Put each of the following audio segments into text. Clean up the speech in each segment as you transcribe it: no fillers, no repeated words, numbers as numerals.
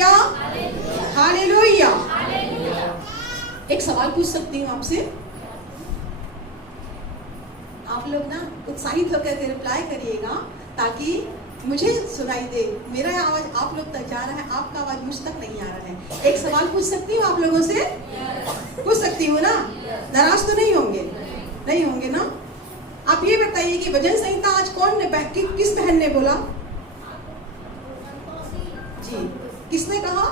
Hallelujah, hallelujah. एक सवाल पूछ सकती हूँ आपसे? आप लोग ना उत्साहित होकर रिप्लाई करिएगा ताकि मुझे सुनाई दे। मेरा आवाज आप लोग तक जा रहा है, आपका आवाज मुझ तक नहीं आ रहा है। एक सवाल पूछ सकती हूँ आप लोगों से? पूछ सकती हूँ ना? नाराज तो नहीं होंगे? नहीं होंगे ना? आप ये बताइए कि भजन संहिता आज कौन ने किस बहन ने बोला जी? किसने कहा?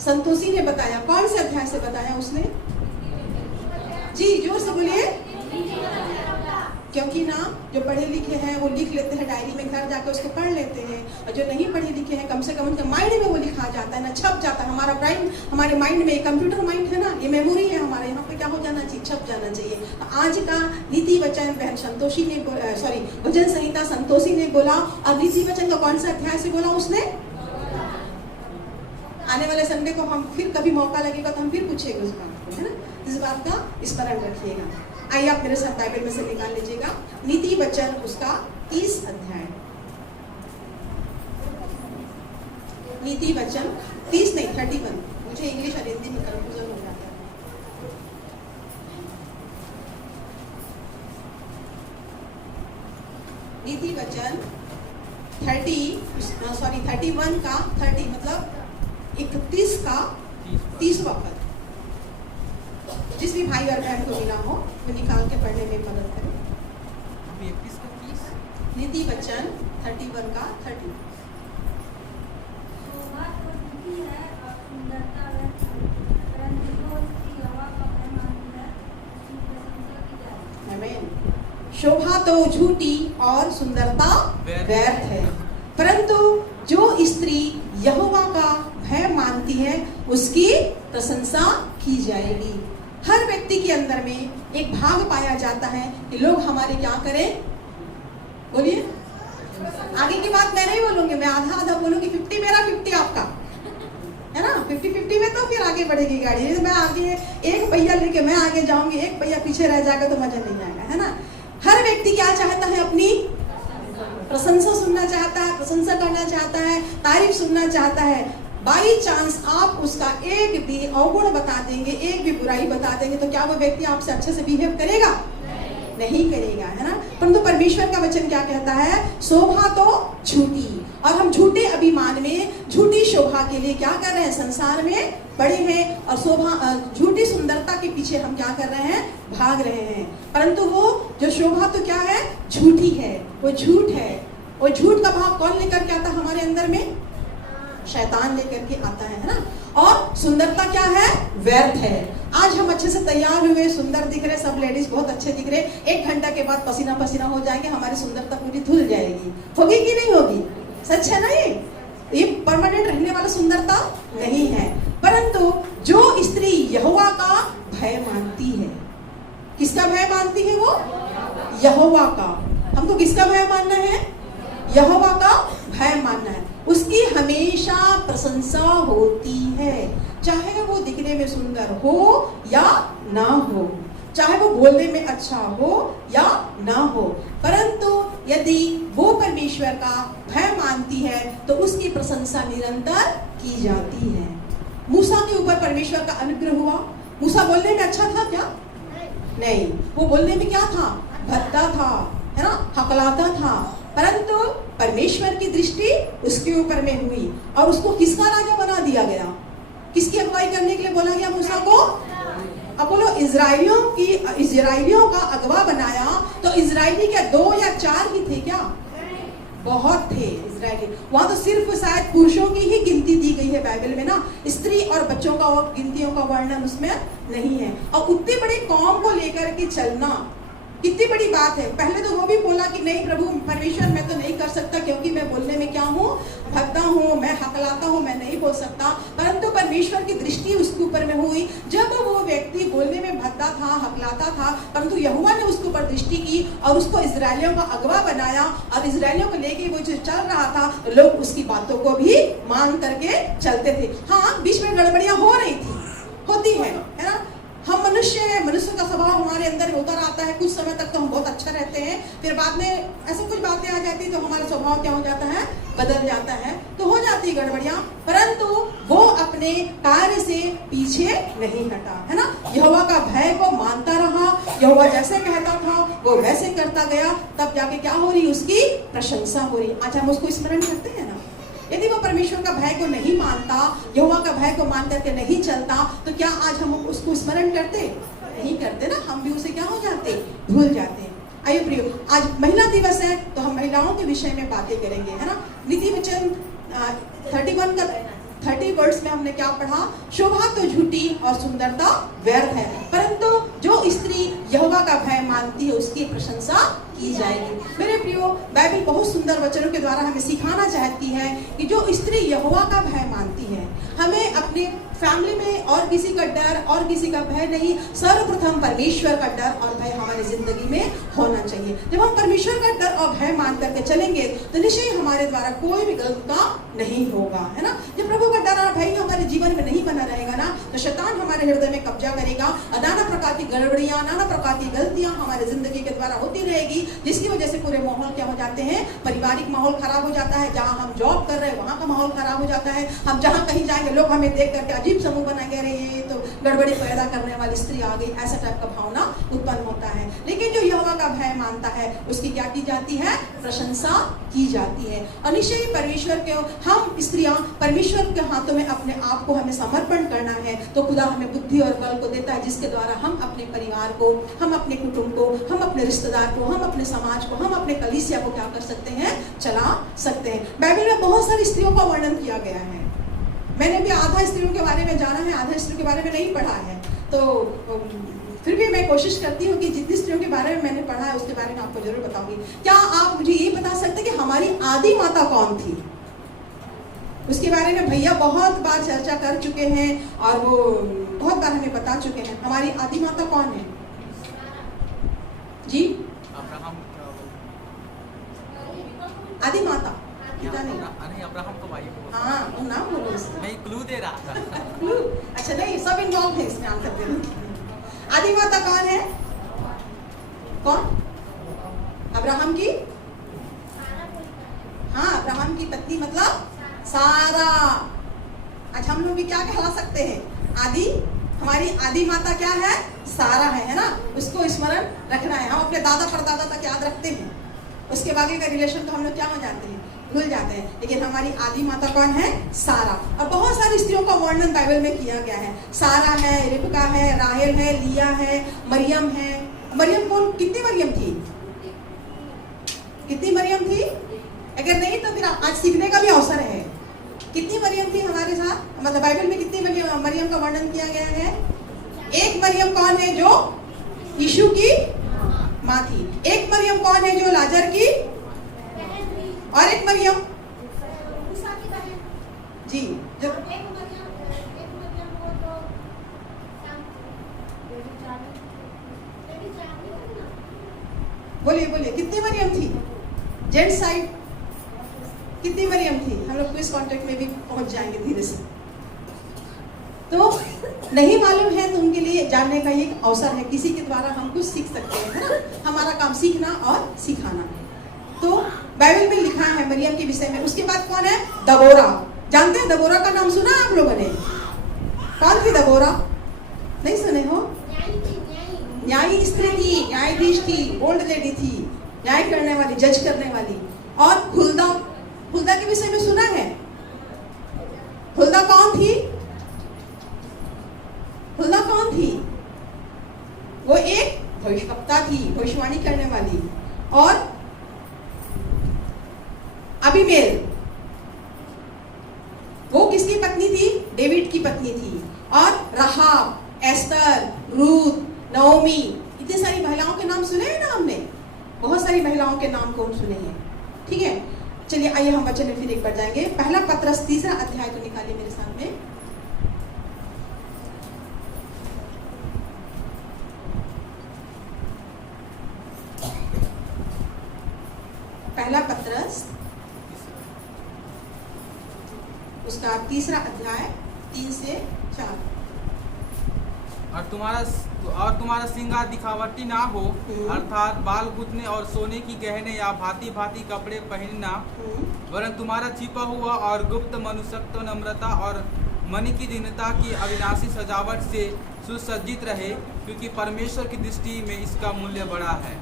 संतोषी ने बताया। कौन से अध्याय से बताया उसने? जी जोर से बोलिए। क्योंकि ना जो पढ़े लिखे हैं वो लिख लेते हैं डायरी में, घर जाकर उसको पढ़ लेते हैं, और जो नहीं पढ़े लिखे हैं कम से कम उनके माइंड में वो लिखा जाता है ना, छप जाता है। हमारा ब्रेन, हमारे माइंड में कंप्यूटर माइंड है ना, ये मेमोरी है हमारे, यहाँ पे क्या हो जाना चाहिए, छप जाना चाहिए। तो आज का नीति वचन बहन संतोषी ने भजन संहिता संतोषी ने बोला, और नीति वचन का कौन सा अध्याय से बोला उसने? आने वाले संडे को हम फिर कभी मौका लगेगा तो हम फिर पूछेंगे उस बात को, है ना? इस बात का स्मरण रखिएगा। आइए आप मेरे साथ बाइबल में से निकाल लीजिएगा नीति वचन उसका 30 अध्याय। नीति वचन 30 नहीं 31, मुझे इंग्लिश और हिंदी में कंफ्यूजन हो जाता है। नीति वचन 31 का 30 मतलब 31 का 30वां पद। जिस भी भाई और बहन को मिला हो वो निकाल के पढ़ने में मदद करें। नीति वचन 31 का 30। शोभा तो झूठी और सुंदरता व्यर्थ है, परंतु जो स्त्री यहोवा का भय मानती है उसकी प्रशंसा की जाएगी। हर व्यक्ति के अंदर में एक भाग पाया जाता है कि लोग हमारे क्या करें। बोलिए, आगे की बात मैं नहीं बोलूंगी, मैं आधा आधा बोलूंगी। 50 मेरा 50 आपका, है ना? 50-50 में तो फिर आगे बढ़ेगी गाड़ी। मैं आगे एक पहिया लेके मैं आगे जाऊंगी, एक पहिया पीछे रह जाएगा तो मजा नहीं आएगा, है ना? हर व्यक्ति क्या चाहता है? अपनी प्रशंसा सुनना चाहता है, प्रशंसा करना चाहता है, तारीफ सुनना चाहता है। बाई चांस आप उसका एक भी अवगुण बता देंगे, एक भी बुराई बता देंगे, तो क्या वो व्यक्ति आपसे अच्छे से बिहेव करेगा? नहीं करेगा, है ना? परंतु परमेश्वर का वचन क्या कहता है? शोभा तो झूठी, और हम झूठे अभिमान में, झूठी शोभा के लिए क्या कर रहे हैं? संसार में बड़े हैं, और शोभा झूठी सुंदरता के पीछे हम क्या कर रहे हैं? भाग रहे हैं। परंतु वो जो शोभा तो क्या है? झूठी है, वो झूठ है। वो झूठ का भाव कौन लेकर के आता है हमारे अंदर में? शैतान लेकर के आता है ना? और सुंदरता क्या है? व्यर्थ है। आज हम अच्छे से तैयार हुए, सुंदर दिख रहे, सब लेडीज बहुत अच्छे दिख रहे, 1 घंटा के बाद पसीना पसीना हो जाएंगे, हमारी सुंदरता पूरी धुल जाएगी। होगी कि नहीं होगी? सच है ना? ये परमानेंट रहने वाला सुंदरता नहीं है। परंतु जो स्त्री यहोवा का भय मानती है, किसका भय मानती है वो? यहोवा का। हमको किसका भय मानना है? यहोवा का भय मानना है। उसकी हमेशा प्रशंसा होती है, चाहे वो दिखने में सुंदर हो या ना हो, चाहे वो बोलने में अच्छा हो या ना हो, परंतु यदि वो परमेश्वर का भय मानती है तो उसकी प्रशंसा निरंतर की जाती है। मूसा के ऊपर परमेश्वर का अनुग्रह हुआ। मूसा बोलने में अच्छा था क्या? नहीं, वो बोलने में क्या था? भद्दा था, है ना? हकलाता था। परंतु परमेश्वर की दृष्टि उसके ऊपर में हुई, और उसको किसका राजा बना दिया गया? किसकी अगुवाई करने के लिए बोला गया मूसा को? अब बोलो, इजराइलियों का अगवा बनाया। तो इजराइली क्या 2 या 4 ही थे क्या? बहुत थे इजराइली। वहां तो सिर्फ शायद पुरुषों की ही गिनती दी गई है बाइबल में ना, स्त्री और बच्चों का गिनतियों का वर्णन उसमें नहीं है। और उतनी बड़ी कौम को लेकर के चलना कितनी बड़ी बात है। पहले तो वो भी बोला कि नहीं प्रभु परमेश्वर, मैं तो नहीं कर सकता, क्योंकि मैं बोलने में क्या हूँ? भद्दा हूँ, मैं हकलाता हूँ, मैं नहीं बोल सकता। परंतु परमेश्वर की दृष्टि उसके ऊपर में हुई। जब वो व्यक्ति बोलने में भद्दा था, हकलाता था, परंतु यहोवा ने उसके ऊपर दृष्टि की और उसको इजराइलियों का अगवा बनाया, और इजराइलियों को लेके वो जो चल रहा था, लोग उसकी बातों को भी मान करके चलते थे। हाँ, बीच में गड़बड़ियां हो रही थी, होती है ना? हम मनुष्य हैं, मनुष्य का स्वभाव हमारे अंदर उतर आता है। कुछ समय तक तो हम बहुत अच्छा रहते हैं, फिर बाद में ऐसे कुछ बातें आ जाती है तो हमारा स्वभाव क्या हो जाता है? बदल जाता है, तो हो जाती है गड़बड़ियां। परंतु अपने कार्य से पीछे नहीं हटा, है ना। यहोवा का भय को मानता रहा, यहोवा जैसे कहता था वो वैसे करता गया, तब जाके क्या हो रही, उसकी प्रशंसा हो रही। आज हम उसको स्मरण करते हैं ना। यदि वो परमेश्वर का भय को नहीं मानता, यहोवा का भय को मान करके नहीं चलता, तो क्या आज हम उसको स्मरण करते? नहीं करते ना। हम भी उसे क्या हो जाते, भूल जाते हैं। आइए प्रियो, आज महिला दिवस है तो हम महिलाओं के विषय में बातें करेंगे, है ना। नीति वचन 31 का 30 वर्ड्स में हमने क्या पढ़ा? शोभा तो झूठी और सुंदरता व्यर्थ है, परंतु जो स्त्री यहोवा का भय मानती है उसकी प्रशंसा की जाएगी। मेरे प्रियो, बाइबल बहुत सुंदर वचनों के द्वारा हमें सिखाना चाहती है कि जो स्त्री यहोवा का भय मानती है, हमें अपने फैमिली में और किसी का डर और किसी का भय नहीं, सर्वप्रथम परमेश्वर का डर और भय हमारी जिंदगी में होना चाहिए। जब हम परमेश्वर का डर और भय मान करके चलेंगे तो निश्चय हमारे द्वारा कोई भी गलत काम नहीं होगा, है ना। जब प्रभु का डर और भय हमारे जीवन में नहीं बना रहेगा ना, तो शैतान हमारे हृदय में कब्जा करेगा और नाना प्रकार की गड़बड़ियां, नाना प्रकार की गलतियां हमारे जिंदगी के द्वारा होती रहेगी, जिसकी वजह से पूरे माहौल क्या हो जाते हैं, पारिवारिक माहौल खराब हो जाता है। जहां हम जॉब कर रहे हैं वहां का माहौल खराब हो जाता है। हम जहां कहीं जाएंगे लोग हमें देख करके अजीब समूह बना के, रहे तो गड़बड़ी पैदा करने वाली स्त्री आ गई, ऐसा टाइप का भावना उत्पन्न होता है। लेकिन जो यहोवा का भय मानता है उसकी क्या की जाती है, प्रशंसा की जाती है। और निश्चय ही परमेश्वर के हम स्त्रियां परमेश्वर के हाथों में अपने आप को हमें समर्पण करना है, तो खुदा हमें बुद्धि और बल को देता है, जिसके द्वारा हम अपने परिवार को, हम अपने कुटुंब को, हम अपने रिश्तेदार को, हम अपने समाज को, हम अपने कलीसिया को क्या कर सकते हैं, चला सकते हैं। बाइबल में बहुत सारी स्त्रियों का वर्णन किया गया है। मैंने भी आधा स्त्रियों के बारे में जाना है, आधा स्त्रियों के बारे में नहीं पढ़ा है, तो फिर भी मैं कोशिश करती हूँ कि जितनी स्त्रियों के बारे में मैंने पढ़ा है उसके बारे में आपको जरूर बताऊंगी। क्या आप मुझे ये बता सकते हैं कि हमारी आदि माता कौन थी? उसके बारे में भैया बहुत बार चर्चा कर चुके हैं और वो बहुत बार हमें बता चुके हैं। हमारी आदि माता कौन है जी? आदि माता पिता नहीं, अब्राहम का भाई। हाँ, वो नाम बोलो उसका। मैं क्लू दे रहा था। क्लू? अच्छा नहीं, सब इन्वॉल्व है इसमें आंसर देने में। आदि माता कौन है? कौन? अब्राहम की? हाँ, अब्राहम की पत्नी मतलब सारा। अच्छा, हम लोग भी क्या कहला सकते हैं? आदि। हमारी आदि माता क्या है? सारा है ना। उसको स्मरण रखना है। हम अपने दादा परदादा तक याद रखते हैं, उसके बाकी का रिलेशन तो हम लोग क्या हो जाते हैं, भूल जाते हैं। लेकिन हमारी आदि माता कौन है? सारा। और बहुत सारी स्त्रियों का वर्णन बाइबल में किया गया है। सारा है, रिबका है, राहेल है, लिया है, मरियम है। मरियम कौन? कितनी मरियम थी? कितनी मरियम थी? अगर नहीं तो फिर आज सीखने का भी अवसर है। कितनी मरियम थी हमारे साथ? मतलब बाइबल में कितनी मरियम का वर्णन किया गया है? एक मरियम कौन है? जो यीशु की माँ थी। एक मरियम कौन है? जो लाजर की, और एक मरियम जी जो बोलिए बोलिए, कितनी मरियम थी? जेंट्स साइड कितनी मरियम थी? हम लोग क्विज कॉन्टेक्ट में भी पहुंच जाएंगे धीरे से। तो नहीं मालूम है तो उनके लिए जानने का एक अवसर है। किसी के द्वारा हम कुछ सीख सकते हैं, है ना। हमारा काम सीखना और सिखाना। तो बाइबल में लिखा है मरियम के विषय में। उसके बाद कौन है? दबोरा। जानते हैं दबोरा का नाम सुना आप लोगों ने? कौन थी दबोरा? नहीं सुने हो? न्यायी स्त्री थी, न्यायाधीश थी, ओल्ड लेडी थी, न्याय करने वाली, जज करने वाली। और हुल्दा, हुल्दा के विषय में सुना है? हुल्दा कौन थी? हुल्दा कौन थी? वो एक भविष्यवक्ता थी, भविष्यवाणी करने वाली। और अबीमेल, वो किसकी पत्नी थी? डेविड की पत्नी थी। और राहाब, एस्तर, रूथ, नओमी, इतनी सारी महिलाओं के नाम सुने हैं ना हमने। बहुत सारी महिलाओं के नाम को हम सुने हैं। ठीक है, चलिए आइए हम वचन में फिर एक बार जाएंगे। पहला पत्रस 3 अध्याय को निकालिए मेरे सामने। पहला पत्रस उसका 3 अध्याय 3 से 4। और तुम्हारा श्रृंगार दिखावटी ना हो, अर्थात बाल गुथने और सोने की गहने या भांति भांति कपड़े पहनना, वरन तुम्हारा छिपा हुआ और गुप्त मनुष्यत्व, नम्रता और मन की दीनता की अविनाशी सजावट से सुसज्जित रहे, क्योंकि परमेश्वर की दृष्टि में इसका मूल्य बड़ा है।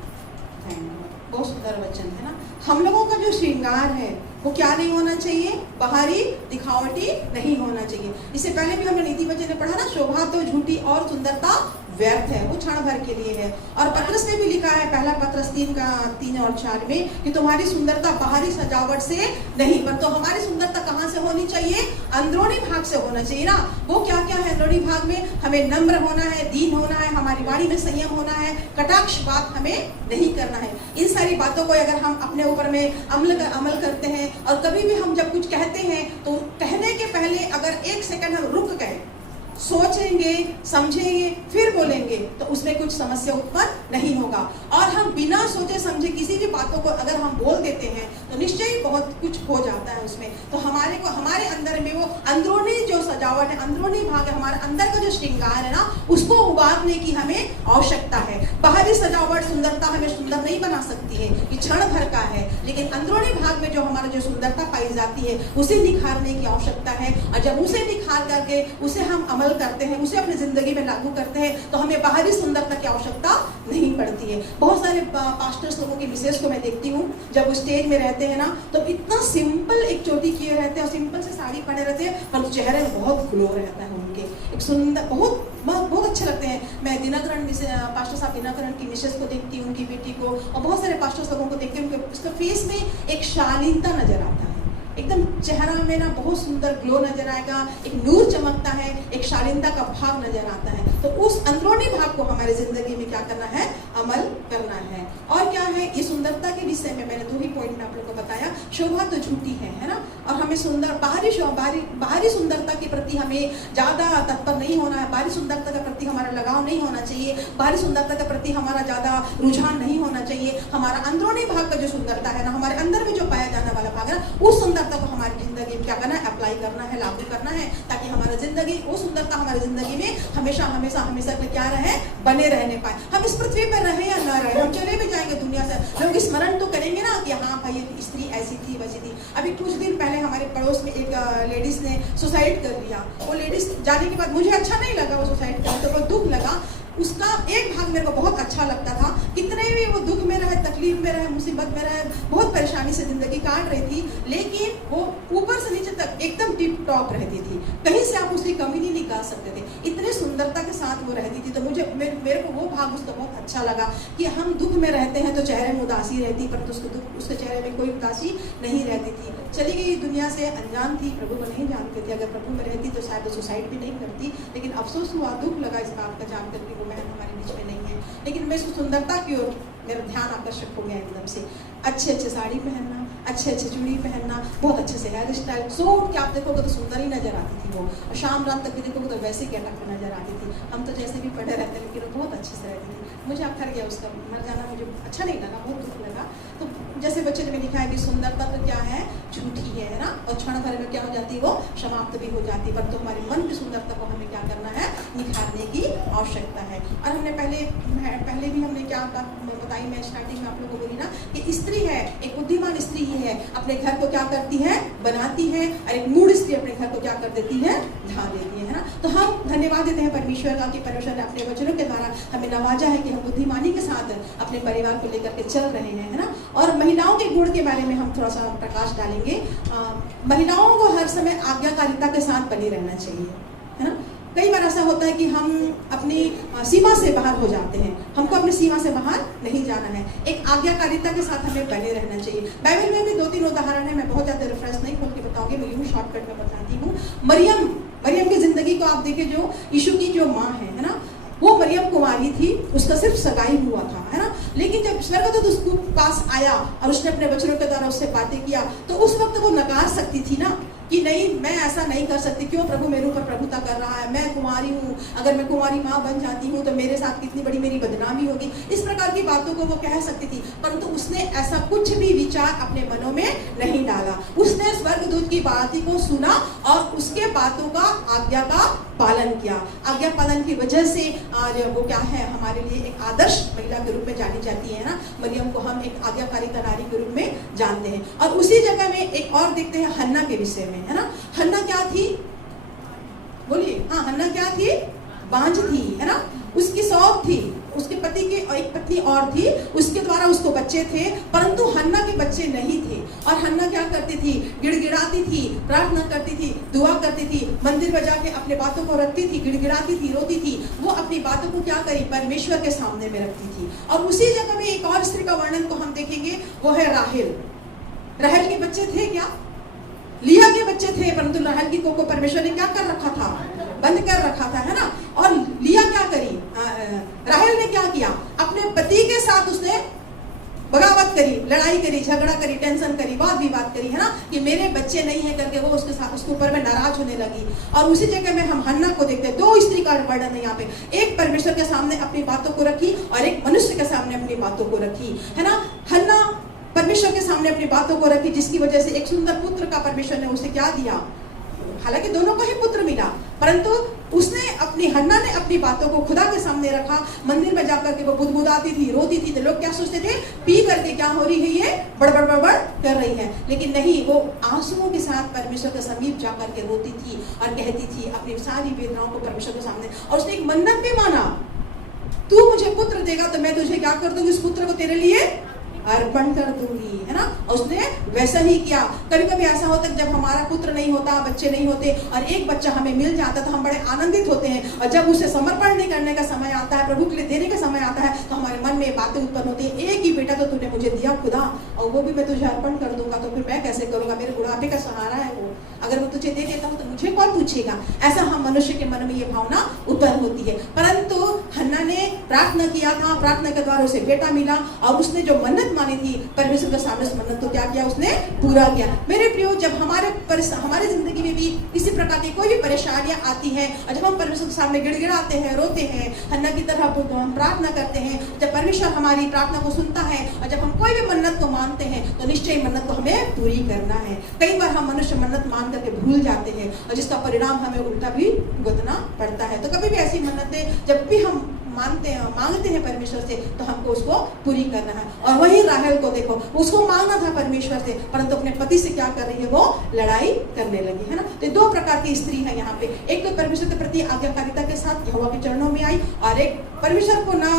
बहुत सुंदर वचन है ना। हम लोगों का जो श्रृंगार है वो क्या नहीं होना चाहिए, बाहरी दिखावटी नहीं होना चाहिए। इससे पहले भी हमने नीति वचन में पढ़ा ना, शोभा तो झूठी और सुंदरता व्यर्थ है, वो क्षण भर के लिए है। और पत्रस ने भी लिखा है, पहला पत्रस 3 और 4 में, कि तुम्हारी सुंदरता बाहरी सजावट से नहीं, पर तो हमारी सुंदरता कहाँ से होनी चाहिए, अंदरूनी भाग से होना चाहिए ना। वो क्या क्या है अंदरूनी भाग में, हमें नम्र होना है, दीन होना है, हमारी वाणी में संयम होना है, कटाक्ष बात हमें नहीं करना है। इन सारी बातों को अगर हम अपने ऊपर में अमल करते हैं, और कभी भी हम जब कुछ कहते हैं तो कहने के पहले अगर 1 सेकंड हम रुक गए, सोचेंगे, समझेंगे, फिर बोलेंगे, तो उसमें कुछ समस्या उत्पन्न नहीं होगा। और हम बिना सोचे समझे किसी भी बातों को अगर हम बोल देते हैं तो निश्चय ही बहुत कुछ हो जाता है उसमें। तो हमारे अंदर में वो अंदरूनी जो सजावट है, अंदरूनी भाग है, हमारे अंदर का जो श्रृंगार है ना, उसको उबारने की हमें आवश्यकता है। बाहरी सजावट सुंदरता हमें सुंदर नहीं बना सकती है, ये क्षण भर का है, लेकिन अंदरूनी भाग में जो हमारा जो सुंदरता पाई जाती है उसे निखारने की आवश्यकता है। और जब उसे निखार करके उसे हम अमल करते हैं, उसे अपनी जिंदगी में लागू करते हैं, तो हमें बाहरी सुंदरता की आवश्यकता नहीं पड़ती है। बहुत सारे पास्टर्स लोगों की मिसेस को मैं देखती हूँ, जब वो स्टेज में रहते हैं ना, तो इतना सिंपल एक चोटी किए रहते हैं और सिंपल से साड़ी पहने रहते हैं, पर चेहरे में बहुत ग्लो रहता है उनके, एक सुंदर, बहुत अच्छे लगते हैं। मैं दिनकरण पास्टर साहब दिनकरण की मिसेस को देखती हूँ, उनकी बेटी को, और बहुत सारे पास्टर्स लोगों को देखती हूँ, उसका फेस में एक शालीनता नजर आता है, एकदम चेहरा में ना बहुत सुंदर ग्लो नजर आएगा, एक नूर चमकता है, एक शालीनता का भाव नजर आता है। तो उस अंदरूनी भाग को हमारे जिंदगी में क्या करना है, अमल करना है। और क्या है, ये सुंदरता के विषय में मैंने 2 ही पॉइंट में आप लोगों को बताया। शोभा तो झूठी है ना, और हमें सुंदर बाहरी सुंदरता के प्रति हमें ज्यादा तत्पर नहीं होना है, बाहरी सुंदरता के प्रति हमारा लगाव नहीं होना चाहिए, बाहरी सुंदरता के प्रति हमारा ज्यादा रुझान नहीं होना चाहिए। हमारा अंदरूनी भाग का जो सुंदरता है ना, हमारे अंदर में जो पाया जाने वाला भाग है ना, उस सुंदरता को हमारी जिंदगी में क्या करना है, अप्लाई करना है, लागू करना है, ताकि हमारा जिंदगी, वो सुंदरता हमारी जिंदगी में हमेशा के क्या रहे, बने रहने पाए। हम इस पृथ्वी पर रहे या ना रहे, हम चले भी जाएंगे दुनिया से, लोग स्मरण तो करेंगे ना कि हाँ भाई ये स्त्री ऐसी थी वैसी थी। अभी कुछ दिन पहले हमारे पड़ोस में एक लेडीज ने सुसाइड कर लिया। वो लेडीज जाने के बाद मुझे अच्छा नहीं लगा, वो सुसाइड कर, तो बहुत दुख लगा। उसका एक भाग मेरे को बहुत अच्छा लगता था, कितने भी वो दुख में रहे, तकलीफ में रहे, मुसीबत में रहे, बहुत परेशानी से जिंदगी काट रही थी, लेकिन वो ऊपर से नीचे तक एकदम टिप टॉप रहती थी, कहीं से आप उसकी कमी नहीं निकाल सकते थे, इतने सुंदरता के साथ वो रहती थी। तो मेरे को वो भाग उसका बहुत अच्छा लगा कि हम दुख में रहते हैं तो चेहरे में उदासी रहती, परंतु उसके चेहरे में कोई उदासी नहीं रहती थी। चली गई दुनिया से, अनजान थी, प्रभु को नहीं जानती थी। अगर प्रभु में रहती तो शायद सुसाइड भी नहीं करती, लेकिन अफसोस हुआ, दुख लगा इस बात का जान करके वो बहन हमारे बीच में नहीं है। लेकिन मैं इसको सुंदरता की ओर मेरा ध्यान आकर्षक हो गया एकदम से। अच्छे साड़ी पहनना, अच्छे चूड़ी पहनना, बहुत अच्छे से हेयर स्टाइल, सो क्या आप देखोगे तो सुंदर ही नजर आती थी वो, और शाम रात तक भी देखोगे तो वैसे गेटअप में नजर आती थी। हम तो जैसे भी पढ़े रहते, लेकिन वो बहुत अच्छे से रहती थी। मुझे अखर गया उसका मर जाना, मुझे अच्छा नहीं लगा, बहुत दुख लगा। तो जैसे बच्चे ने लिखा है कि सुंदरता तो क्या है, झूठी है ना, और क्षण भर में क्या हो जाती है, वो समाप्त भी हो जाती है। पर तो हमारे मन की सुंदरता को हमें क्या करना है, निखारने की आवश्यकता है। और हमने पहले भी हमने क्या बताई, मैं स्टार्टिंग में आप लोगों को बोली ना कि स्त्री है, एक बुद्धिमान स्त्री ही है, अपने घर को क्या करती है, बनाती है, और एक मूढ़ स्त्री अपने घर को क्या कर देती है, ढा देती है ना। तो हम धन्यवाद देते हैं परमेश्वर का कि परमेश्वर ने अपने वचनों के द्वारा हमें नवाजा है कि हम बुद्धिमानी के साथ अपने परिवार को लेकर के चल रहे हैं, है ना। और महिलाओं के गुण के बारे में हम थोड़ा सा प्रकाश डालेंगे। महिलाओं को हर समय आज्ञाकारिता के साथ बनी रहना चाहिए, है ना। कई बार ऐसा होता है कि हम अपनी सीमा से बाहर हो जाते हैं, हमको अपनी सीमा से बाहर नहीं जाना है, एक आज्ञाकारिता के साथ हमें बने रहना चाहिए। बाइबल में भी 2-3 उदाहरण है, मैं बहुत ज़्यादा रेफरेंस नहीं खोल के बताऊंगी, मैं यूँ शॉर्टकट में बताती हूँ। मरियम की जिंदगी को आप देखें, जो यीशु की जो माँ है ना, वो मरियम कुमारी थी, उसका सिर्फ सगाई हुआ था, है ना। लेकिन जब स्वर्गदूत उसके पास आया और उसने अपने वचनों के द्वारा उससे बातें किया, तो उस वक्त वो नकार सकती थी ना कि नहीं, मैं ऐसा नहीं कर सकती, क्यों प्रभु मेरे ऊपर प्रभुता कर रहा है, मैं कुमारी हूँ, अगर मैं कुमारी माँ बन जाती हूँ तो मेरे साथ कितनी बड़ी मेरी बदनामी होगी। इस प्रकार की बातों को वो कह सकती थी, परंतु उसने ऐसा कुछ भी विचार अपने मनों में नहीं डाला। उसने स्वर्गदूत की बात को सुना और उसके बातों का आज्ञा का पालन किया। आज्ञा पालन की वजह से आज वो क्या है, हमारे लिए एक आदर्श महिला के रूप में जानी जाती है ना। मरियम को हम एक आज्ञाकारी नारी के रूप में जानते हैं। और उसी जगह में एक और देखते हैं हन्ना के विषय में, है ना। हन्ना क्या थी, बोलिए, हाँ, हन्ना क्या थी? बांझ थी, है ना। उसकी सौत थी, उसके पति की एक पत्नी और थी, उसके द्वारा उसको बच्चे थे, परंतु हन्ना के बच्चे नहीं थे। और हन्ना क्या करती थी? गिड़गिड़ाती थी, प्रार्थना करती थी, दुआ करती थी, मंदिर में जाके अपने बातों को रखती थी, गिड़गिड़ाती थी, रोती थी। वो अपनी बातों को क्या करी? परमेश्वर के सामने में रखती थी। और उसी जगह में एक और स्त्री का वर्णन को हम देखेंगे, वो है राहेल। राहेल के बच्चे थे क्या? लिया के बच्चे थे, परंतु राहेल की को परमेश्वर ने क्या कर रखा था? बंद कर रखा था, है ना। और लिया क्या करी? राहेल ने क्या किया? अपने पति के साथ उसने बगावत करी, लड़ाई करी, झगड़ा करी, टेंशन करी, वाद विवाद करी, है ना, कि मेरे बच्चे नहीं है करके वो उसके साथ उसके ऊपर में नाराज होने लगी। और उसी जगह में हम हन्ना को देखते हैं। दो स्त्री का वर्णन है यहाँ पे, एक परमेश्वर के सामने अपनी बातों को रखी और एक मनुष्य के सामने अपनी बातों को रखी, है ना। हन्ना परमेश्वर के सामने अपनी बातों को रखी, जिसकी वजह से एक सुंदर पुत्र का परमेश्वर ने उसे क्या दिया? हालांकि दोनों को ही पुत्र मिला, परंतु उसने हन्ना ने अपनी बातों को खुदा के सामने रखा। मंदिर में जाकर के वो बुदबुदाती थी, रोती थी, तो लोग क्या सोचते थे? पी करके क्या हो रही है? ये बड़बड़ बड़बड़ कर रही है। लेकिन नहीं, वो आंसुओं के साथ परमेश्वर के समीप जाकर के रोती थी और कहती थी अपनी सारी वेदनाओं को परमेश्वर के सामने। और उसने एक मन्नत भी माना, तू मुझे पुत्र देगा तो मैं तुझे क्या कर दूंगी? उस पुत्र को तेरे लिए अर्पण कर दूंगी, है ना। उसने वैसा ही किया। कभी कभी ऐसा होता है जब हमारा पुत्र नहीं होता, बच्चे नहीं होते और एक बच्चा हमें मिल जाता तो हम बड़े आनंदित होते हैं, और जब उसे समर्पण नहीं करने का समय आता है, प्रभु के लिए देने का समय आता है, तो हमारे मन में बातें उत्पन्न होती है, एक ही बेटा तो तूने मुझे दिया खुदा, और वो भी मैं तुझे अर्पण कर दूंगा, तो फिर मैं कैसे करूंगा? मेरे बुढ़ापे का सहारा है वो, अगर वो तुझे दे देता हूँ तो मुझे कौन पूछेगा? ऐसा हम मनुष्य के मन में ये भावना उत्पन्न होती है। परंतु हन्ना ने प्रार्थना किया था, प्रार्थना के द्वारा उसे बेटा मिला, और उसने जो मन्नत मानी थी परमेश्वर के सामने उस मन्नत को क्या किया? उसने पूरा किया। मेरे प्रियो, जब हमारे जिंदगी में भी इसी प्रकार की कोई भी परेशानियां आती हैं, और जब हम परमेश्वर के सामने गिड़गिड़ाते हैं, रोते हैं, हन्ना की तरह तो हम प्रार्थना करते हैं, जब परमेश्वर हमारी प्रार्थना को सुनता है, और जब हम कोई भी मन्नत को मानते हैं, तो निश्चय मन्नत को हमें पूरी करना है। कई बार हम मनुष्य मन्नत मान करके भूल जाते हैं, और जिसका परिणाम हमें उल्टा भी भुगतना पड़ता है। तो कभी भी ऐसी मन्नतें जब भी हम मांगते हैं परमेश्वर से, तो हमको उसको पूरी करना है। और वही राहेल को देखो, उसको मांगना था परमेश्वर से, परंतु अपने पति से क्या कर रही है? वो लड़ाई करने लगी, है ना। तो दो प्रकार की स्त्री है यहाँ पे, एक तो परमेश्वर के प्रति आज्ञाकारिता के साथ यहोवा के चरणों में आई, और एक परमेश्वर को ना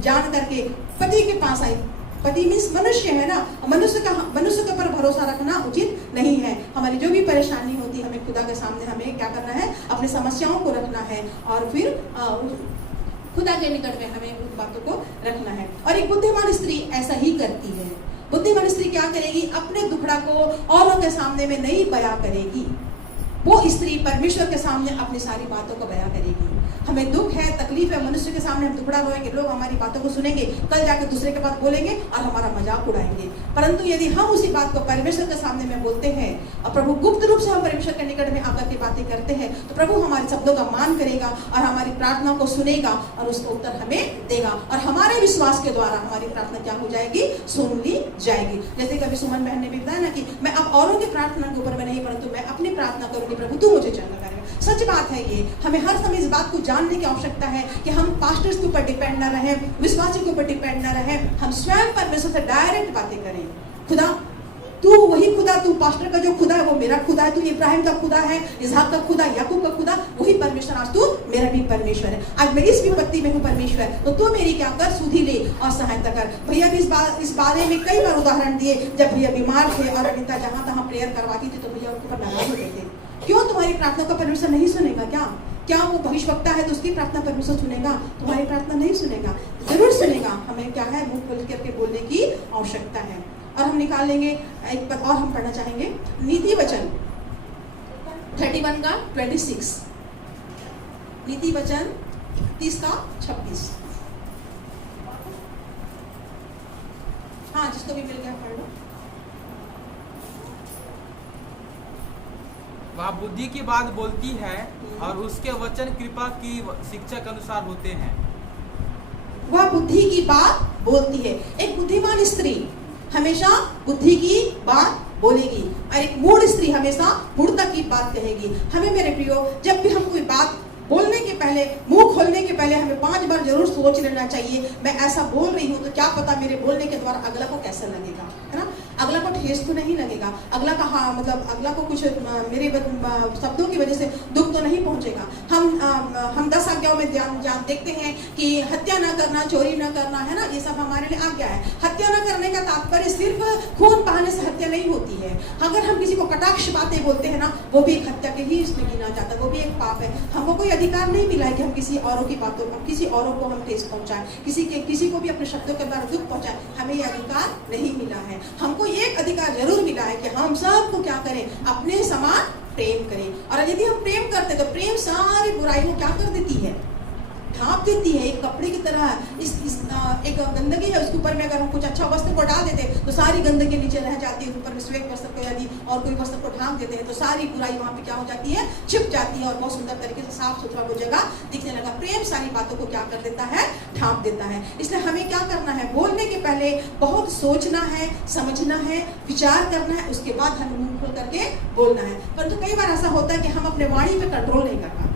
जान करके पति के पास आई। पति मीन्स मनुष्य है ना, मनुष्य के ऊपर भरोसा रखना उचित नहीं है। हमारी जो भी परेशानी होती है, हमें खुदा के सामने हमें क्या करना है? अपनी समस्याओं को रखना है, और फिर खुदा के निकट में हमें उन बातों को रखना है। और एक बुद्धिमान स्त्री ऐसा ही करती है। बुद्धिमान स्त्री क्या करेगी? अपने दुखड़ा को औरों के सामने में नहीं बयां करेगी। वो स्त्री परमेश्वर के सामने अपनी सारी बातों को बयां करेगी। हमें दुख है, तकलीफ है, मनुष्य के सामने हम दुखड़ा रोएंगे, लोग हमारी बातों को सुनेंगे, कल जाकर दूसरे के पास बोलेंगे और हमारा मजाक उड़ाएंगे। परंतु यदि हम उसी बात को परमेश्वर के सामने में बोलते हैं, और प्रभु गुप्त रूप से हम परमेश्वर के निकट में आकर के बातें करते हैं, तो प्रभु हमारे शब्दों का मान करेगा और हमारी प्रार्थना को सुनेगा और उसका उत्तर हमें देगा, और हमारे विश्वास के द्वारा हमारी प्रार्थना क्या हो जाएगी? सुन ली जाएगी। जैसे कभी सुमन बहन ने भी बताया ना कि मैं अब औरों की प्रार्थना के ऊपर में नहीं, परंतु मैं अपनी प्रार्थना करूंगी, प्रभु तू मुझे चंगा करेगा। सच बात है ये। हमें हर समय इस बात को जानने की आवश्यकता है कि हम पास्टर्स के ऊपर डिपेंड न रहें, विश्वासी के ऊपर डिपेंड न रहें, हम स्वयं परमेश्वर से डायरेक्ट बातें करें। खुदा तू वही खुदा, तू पास्टर का जो खुदा है वो मेरा खुदा है, तू इब्राहिम का खुदा है, इसहाक का खुदा, याकूब का खुदा, वही परमेश्वर आज तू मेरा भी परमेश्वर है। आज मैं इस विपत्ति में हूँ परमेश्वर, तो तू मेरी क्या कर? सुधि ले और सहायता कर। भैया भी इस बारे में कई बार उदाहरण दिए, जब भैया बीमार थे और अनिता जहाँ तहाँ प्रेयर करवाती थी, तो भैया उनके ऊपर नाराज होते थे। क्यों? तुम्हारी प्रार्थना को परमेश्वर नहीं सुनेगा क्या वो भविष्यवक्ता है तो उसकी प्रार्थना परमेश्वर सुनेगा? तुम्हारी प्रार्थना नहीं सुनेगा। जरूर सुनेगा। हमें क्या है? मुंह खोल करके बोलने की आवश्यकता है। और हम निकाल लेंगे एक पद और हम पढ़ना चाहेंगे, नीति वचन 31 का 26, नीति वचन 30 का 26। हाँ, जिसको भी मिल गया पढ़ लो। वह बुद्धि की बात बोलती है और उसके वचन कृपा की शिक्षा के अनुसार होते हैं। वह बुद्धि की बात बोलती है। एक बुद्धिमान स्त्री हमेशा बुद्धि की बात बोलेगी, और एक मूढ़ स्त्री हमेशा मूढ़ता की बात कहेगी। हमें मेरे प्रियो, जब भी हम कोई बात बोलने के पहले, मुंह खोलने के पहले हमें 5 बार जरूर सोच लेना चाहिए, मैं ऐसा बोल रही हूँ तो क्या पता मेरे बोलने के द्वारा अगला को कैसा लगेगा, है ना। अगला को ठेस तो नहीं लगेगा, अगला का हाँ मतलब अगला को कुछ मेरे शब्दों की वजह से दुख तो नहीं पहुंचेगा। हम 10 आज्ञाओं में देखते हैं कि हत्या न करना, चोरी न करना, है ना, ये सब हमारे लिए आज्ञा है। हत्या न करने का तात्पर्य सिर्फ खून बहाने से हत्या नहीं होती है। अगर हम किसी को कटाक्ष बातें बोलते हैं ना, वो भी एक हत्या के ही इसमें गिना जाता है, वो भी एक पाप है। हमको कोई अधिकार नहीं मिला है कि हम किसी औरों की बातों पर, किसी औरों को हम ठेस पहुंचाएं, किसी को भी अपने शब्दों के द्वारा दुख पहुंचाएं, हमें ये अधिकार नहीं मिला है। हमको एक अधिकार जरूर मिला है कि हम सबको क्या करें, अपने समान प्रेम करें। और यदि हम प्रेम करते तो प्रेम सारी बुराई को क्या कर देती है, ढांप देती है। एक कपड़े की तरह एक गंदगी है, उसके ऊपर में अगर हम कुछ अच्छा वस्त्र को डाल देते तो सारी गंदगी नीचे रह जाती है, ऊपर में श्वेत वस्त्र को यदि और कोई वस्त्र को ढांक देते हैं तो सारी बुराई वहां पे क्या हो जाती है, छिप जाती है और बहुत सुंदर तरीके से साफ सुथरा वो जगह दिखने लगा। प्रेम सारी बातों को क्या कर देता है, ढांप देता है। इसलिए हमें क्या करना है, बोलने के पहले बहुत सोचना है, समझना है, विचार करना है, उसके बाद हमें मुंह खोल करके बोलना है। परंतु कई बार ऐसा होता है कि हम अपने वाणी पे कंट्रोल नहीं कर पाते,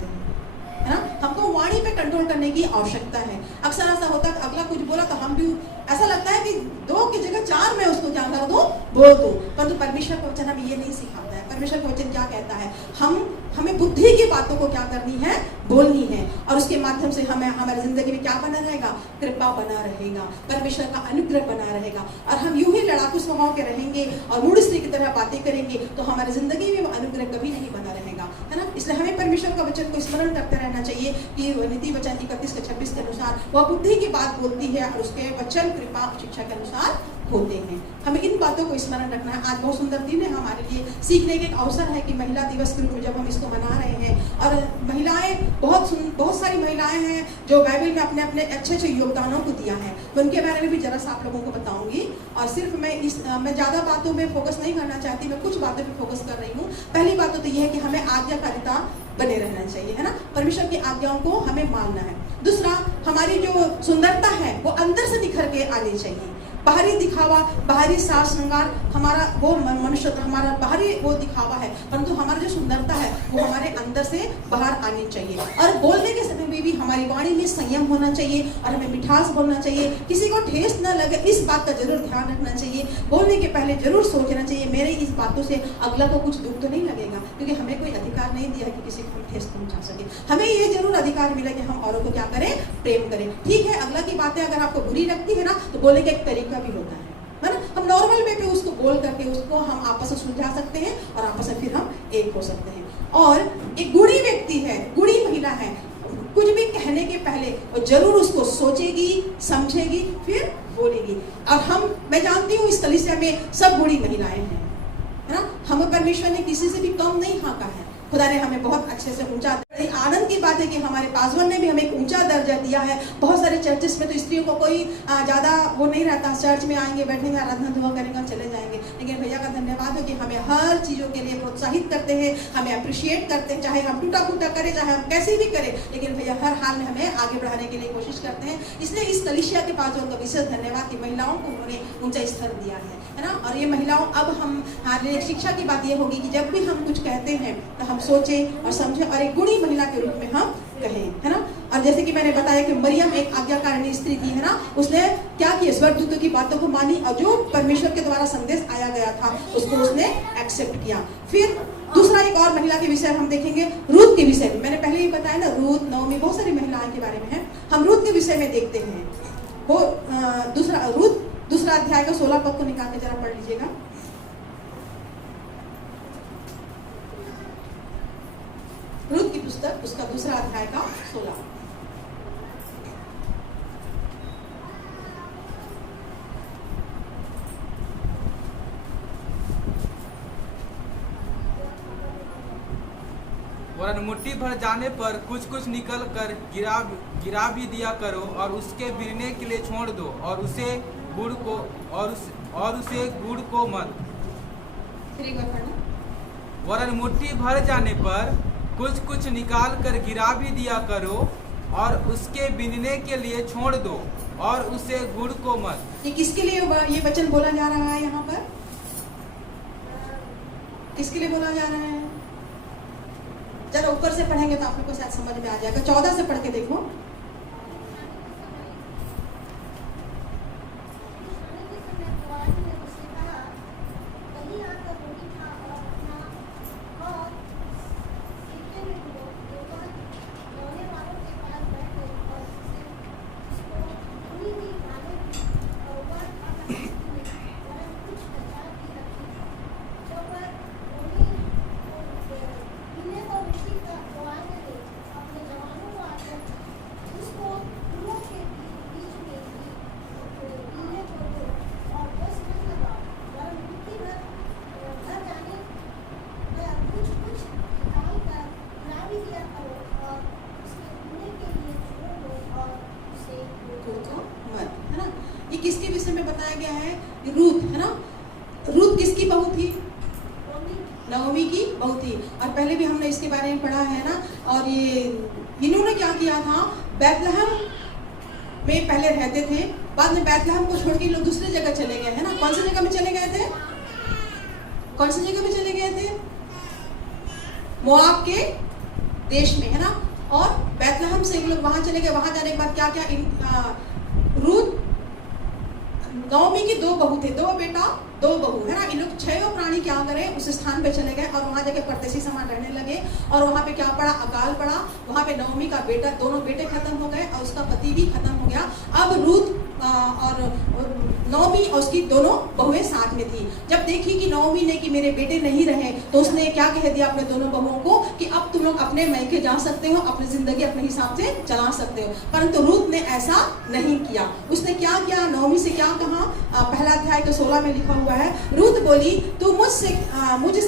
है ना। हमको वाणी पे कंट्रोल करने की आवश्यकता है। अक्सर ऐसा होता है कि अगला कुछ बोला तो हम भी ऐसा लगता है कि 2 की जगह 4 में उसको क्या कर दो, बोल दो। परंतु परमेश्वर का वचन हमें ये नहीं सिखाता है। परमेश्वर का वचन क्या कहता है, हमें बुद्धि की बातों को क्या करनी है, बोलनी है, और उसके माध्यम से हमें हमारी जिंदगी में क्या बना रहेगा, कृपा बना रहेगा, परमेश्वर का अनुग्रह बना रहेगा। और हम यूं ही लड़ाकू स्वभाव के रहेंगे और मूढ़ स्त्री की तरह बातें करेंगे तो हमारी जिंदगी में वो अनुग्रह कभी नहीं बना रहेगा, है ना। इसलिए हमें परमेश्वर का वचन को स्मरण करते रहना चाहिए कि नीति वचन 31-26 के अनुसार वह बुद्धि की बात बोलती है और उसके वचन कृपा शिक्षा के अनुसार होते हैं। हमें इन बातों को स्मरण रखना है। आज बहुत सुंदर दिन है हमारे लिए, सीखने के एक अवसर है कि महिला दिवस के रूप में जब हम इसको मना रहे हैं, और महिलाएं बहुत सारी महिलाएं हैं जो बाइबल में अपने अपने अच्छे योगदानों को दिया है। तो उनके बारे में भी जरा सा आप लोगों को बताऊंगी। और सिर्फ मैं ज्यादा बातों में फोकस नहीं करना चाहती, मैं कुछ बातों पर फोकस कर रही हूँ। पहली बात तो यह है कि हमें आज्ञाकारिता बने रहना चाहिए, है ना। परमेश्वर की आज्ञाओं को हमें मानना है। दूसरा, हमारी जो सुंदरता है वो अंदर से निखर के आनी चाहिए। बाहरी दिखावा, बाहरी साज श्रृंगार हमारा वो मनुष्य, हमारा बाहरी वो दिखावा है, परंतु हमारा जो सुंदरता है वो हमारे अंदर से बाहर आनी चाहिए। और बोलने के समय में भी हमारी वाणी में संयम होना चाहिए और हमें मिठास बोलना चाहिए, किसी को ठेस न लगे इस बात का जरूर ध्यान रखना चाहिए। बोलने के पहले जरूर सोचना चाहिए मेरे इस बातों से अगला को कुछ दुख तो नहीं लगेगा, क्योंकि हमें कोई अधिकार नहीं दिया कि किसी को ठेस पहुंचा सके। हमें ये जरूर अधिकार मिला कि हम औरों को क्या करें, प्रेम करें। ठीक है, अगला की बातें अगर आपको बुरी लगती है ना तो बोलने का एक तरीका भी होता है ना। हम नॉर्मल वे पे उसको बोल करके उसको हम आपस में सुलझा सकते हैं और आपस में फिर हम एक हो सकते हैं। और एक गुणी व्यक्ति है, गुणी महिला है, कुछ भी कहने के पहले वो जरूर उसको सोचेगी, समझेगी, फिर बोलेगी। और मैं जानती हूँ इस कलीसिया में सब गुणी महिलाएं हैं, है ना। हमें परमेश्वर ने किसी से भी कम नहीं हाँका है। खुदा ने हमें बहुत अच्छे से ऊंचा, आनंद की बात है कि हमारे पासवान ने भी हमें एक ऊंचा दर्जा दिया है। बहुत सारे चर्चेस में तो स्त्रियों को कोई ज़्यादा वो नहीं रहता, चर्च में आएंगे, बैठेंगे, आराधना दुआ करेंगे और चले जाएंगे। लेकिन भैया का धन्यवाद हो कि हमें हर चीज़ों के लिए प्रोत्साहित करते हैं, हमें अप्रिशिएट करते हैं, चाहे हम टूटा फूटा करें, चाहे हम कैसे भी करें, लेकिन भैया हर हाल में हमें आगे बढ़ाने के लिए कोशिश करते हैं। इसलिए इस कलीसिया के पासवान का विशेष धन्यवाद कि महिलाओं को उन्होंने ऊंचा स्तर दिया है ना। और ये महिलाओं, अब हम शिक्षा की बात ये होगी कि जब भी हम कुछ कहते हैं तो हम सोचें और समझें और एक गुणी महिला के रूप में हम कहें, है ना। और जैसे कि मैंने बताया कि मरियम एक आज्ञाकारिणी स्त्री थी, है ना। उसने क्या किया, स्वर्गदूतों की बातों को मानी और जो परमेश्वर के द्वारा संदेश आया गया था उसको उसने एक्सेप्ट किया। फिर दूसरा एक और महिला के विषय हम देखेंगे, रूत के विषय में। मैंने पहले ही बताया ना, रूत, नौमी, बहुत सारी महिलाओं के बारे में है। हम रूत के विषय में देखते हैं। वो दूसरा अध्याय का 16 पद को निकाल के जरा पढ़ लीजिएगा। रूत की पुस्तक, उसका दूसरा अध्याय का 16। वरन मुट्ठी भर जाने पर कुछ कुछ निकल कर गिरा भी दिया करो और उसके बिरने के लिए छोड़ दो और उसे गुड़ को मत। वरन मुट्ठी भर जाने पर कुछ कुछ निकाल कर गिरा भी दिया करो और उसके बिनने के लिए छोड़ दो और उसे गुड़ को मत। ये किसके लिए ये वचन बोला जा रहा है? यहाँ पर किसके लिए बोला जा रहा है? जरा ऊपर से पढ़ेंगे तो आप लोग को शायद समझ में आ जाएगा। 14 से पढ़ के देखो। किसके विषय में बताया गया है? रूत, है ना। रूत किसकी बहू थी? नओमी की बहू थी। और पहले भी हमने इसके बारे में पढ़ा है ना। और ये इन्होंने क्या किया था, बैतलहम में पहले रहते थे, बाद में बैतलहम को छोड़ के लोग दूसरी जगह चले गए, है ना। कौन सी जगह में चले गए थे? कौन सी जगह में चले गए थे? मोआब के देश में, है ना। और बैतलहम से लोग वहां चले गए। वहां जाने के बाद क्या क्या, रूत, नओमी की 2 बहू थे, 2 बेटा 2 बहू, है ना। इन लोग 6 प्राणी क्या करें, उस स्थान पे चले गए और वहां जाके परदेसी समान रहने लगे। और वहां पे क्या पड़ा, अकाल पड़ा। वहां पे नओमी का बेटा, दोनों बेटे खत्म हो गए और उसका पति भी खत्म हो गया। अब रूत और नओमी और उसकी दोनों बहुएं साथ में थी। जब देखी कि नओमी ने कि मेरे बेटे नहीं रहे, तो उसने क्या कह दिया अपने दोनों बहुओं को कि अब तुम लोग अपने मैके जा सकते हो, अपनी जिंदगी अपने हिसाब से चला सकते हो। परंतु रूत ने ऐसा नहीं किया। उसने क्या किया, नओमी से क्या कहा, पहला अध्याय के 16 में लिखा हुआ है। रूत बोली, तू मुझसे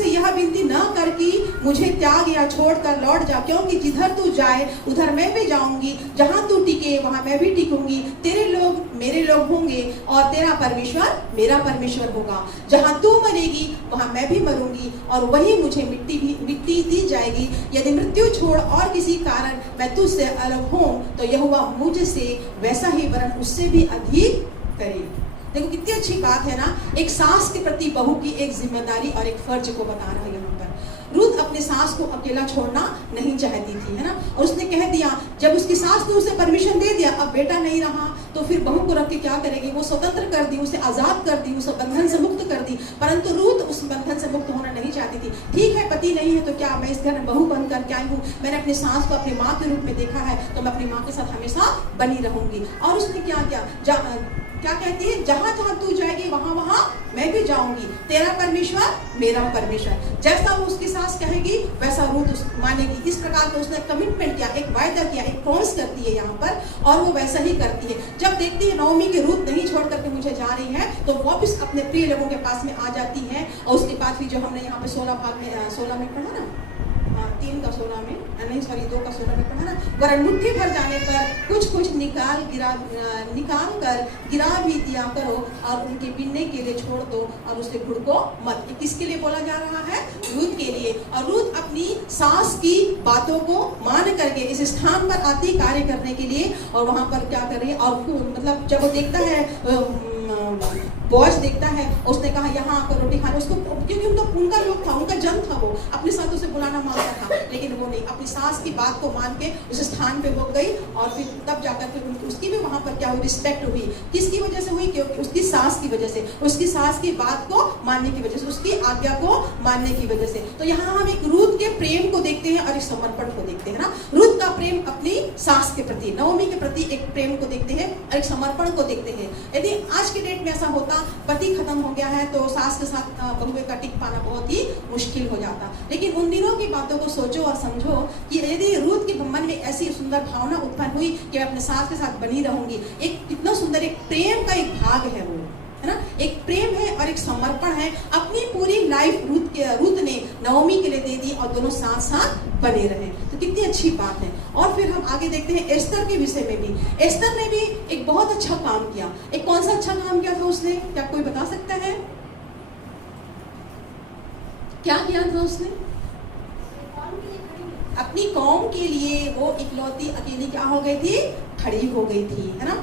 यह विनती न कर कि मुझे त्याग या छोड़कर लौट जा, क्योंकि जिधर तू जाए उधर मैं भी जाऊंगी, जहां तू टिके वहां मैं भी टिकूंगी। तेरे लोग मेरे लोग होंगे और तेरा परमेश्वर मेरा परमेश्वर होगा। जहां तू मरेगी वहां मैं भी मरूंगी और वही मुझे मिट्टी दी जाएगी। यदि मृत्यु छोड़ और किसी कारण मैं तुझसे अलग हूं तो यहोवा मुझसे वैसा ही वरन उससे भी अधिक करे। देखो कितनी अच्छी बात है ना। एक सास के प्रति बहू की एक जिम्मेदारी और एक फर्ज को बता रहा है यहाँ पर। रूत अपने सास को अकेला छोड़ना नहीं चाहती थी, है ना। और उसने कह दिया, जब उसकी सास ने उसे परमिशन दे दिया, अब बेटा नहीं रहा तो फिर बहू को रख के क्या करेगी, वो स्वतंत्र कर दी, उसे आजाद कर दी, उसे बंधन से मुक्त कर दी। परंतु रूत उस बंधन से मुक्त होना नहीं चाहती थी। ठीक है, पति नहीं है तो क्या, मैं इस घर में बहू बनकर क्या हूँ, मैंने अपनी सास को अपनी माँ के रूप में देखा है तो मैं अपनी माँ के साथ हमेशा बनी रहूंगी। और उसने क्या किया, क्या कहती है, जहां जहां तू जाएगी वहां वहां मैं भी जाऊंगी, तेरा परमेश्वर मेरा परमेश्वर। जैसा वो उसकी सास कहेगी वैसा रूत मानेगी। इस प्रकार का उसने कमिटमेंट किया, एक वायदा किया, एक प्रॉमिस करती है यहाँ पर, और वो वैसा ही करती है। जब देखती है नओमी की रूत नहीं छोड़ करके मुझे जा रही है तो वापस अपने प्रिय लोगों के पास में आ जाती है। और उसके बाद फिर जो हमने यहाँ पे 16 में पढ़ा ना, 3 का 16 में, नहीं सॉरी 2 का 16 में पढ़ा ना, वरन मुट्ठी भर जाने पर कुछ कुछ निकाल कर गिरा भी दिया करो और उनके बिनने के लिए छोड़ दो और उसे घुड़को मत। किसके लिए बोला जा रहा है? रूत के लिए। और रूत अपनी सास की बातों को मान करके इस स्थान पर आती कार्य करने के लिए, और वहां पर क्या कर रही है। और मतलब जब वो देखता है, बॉस देखता है, उसने कहा यहाँ आकर रोटी खाना, उसको क्योंकि उनका लोग था, उनका जन था, वो अपने साथ उसे बुलाना मांगता था, लेकिन वो नहीं, अपनी सास की बात को मान के उस स्थान पे वो गई। और फिर तब जाकर फिर उसकी भी वहां पर क्या हुई, रिस्पेक्ट हुई। किसकी वजह से हुई? क्योंकि उसकी सास की वजह से, उसकी सास की बात को मानने की वजह से, उसकी आज्ञा को मानने की वजह से। तो यहाँ हम एक रूत के प्रेम को देखते हैं और एक समर्पण को देखते हैं ना। रूत का प्रेम अपनी सास के प्रति, नओमी के प्रति एक प्रेम को देखते हैं और एक समर्पण को देखते हैं। यदि आज के डेट में ऐसा होता, पति खत्म हो गया है तो सास के साथ बहुए का टिक पाना बहुत ही मुश्किल हो जाता। लेकिन उन दिनों की बातों को सोचो और समझो कि यदि रूत के मन में ऐसी सुंदर भावना उत्पन्न हुई कि मैं अपने सास के साथ बनी रहूंगी, एक कितना सुंदर एक प्रेम का एक भाग है वो, है ना। एक प्रेम है और एक समर्पण है। अपनी पूरी लाइफ रूत ने नओमी के लिए दे दी और दोनों साथ साथ बने रहे। तो कितनी अच्छी बात है। और फिर हम आगे देखते हैं एस्तर के विषय में भी। एस्तर ने भी एक बहुत अच्छा काम किया। एक कौन सा अच्छा काम किया था उसने, क्या कोई बता सकता है? क्या किया था उसने? अपनी कौम के लिए वो इकलौती अकेली क्या हो गई थी, खड़ी हो गई थी, है ना।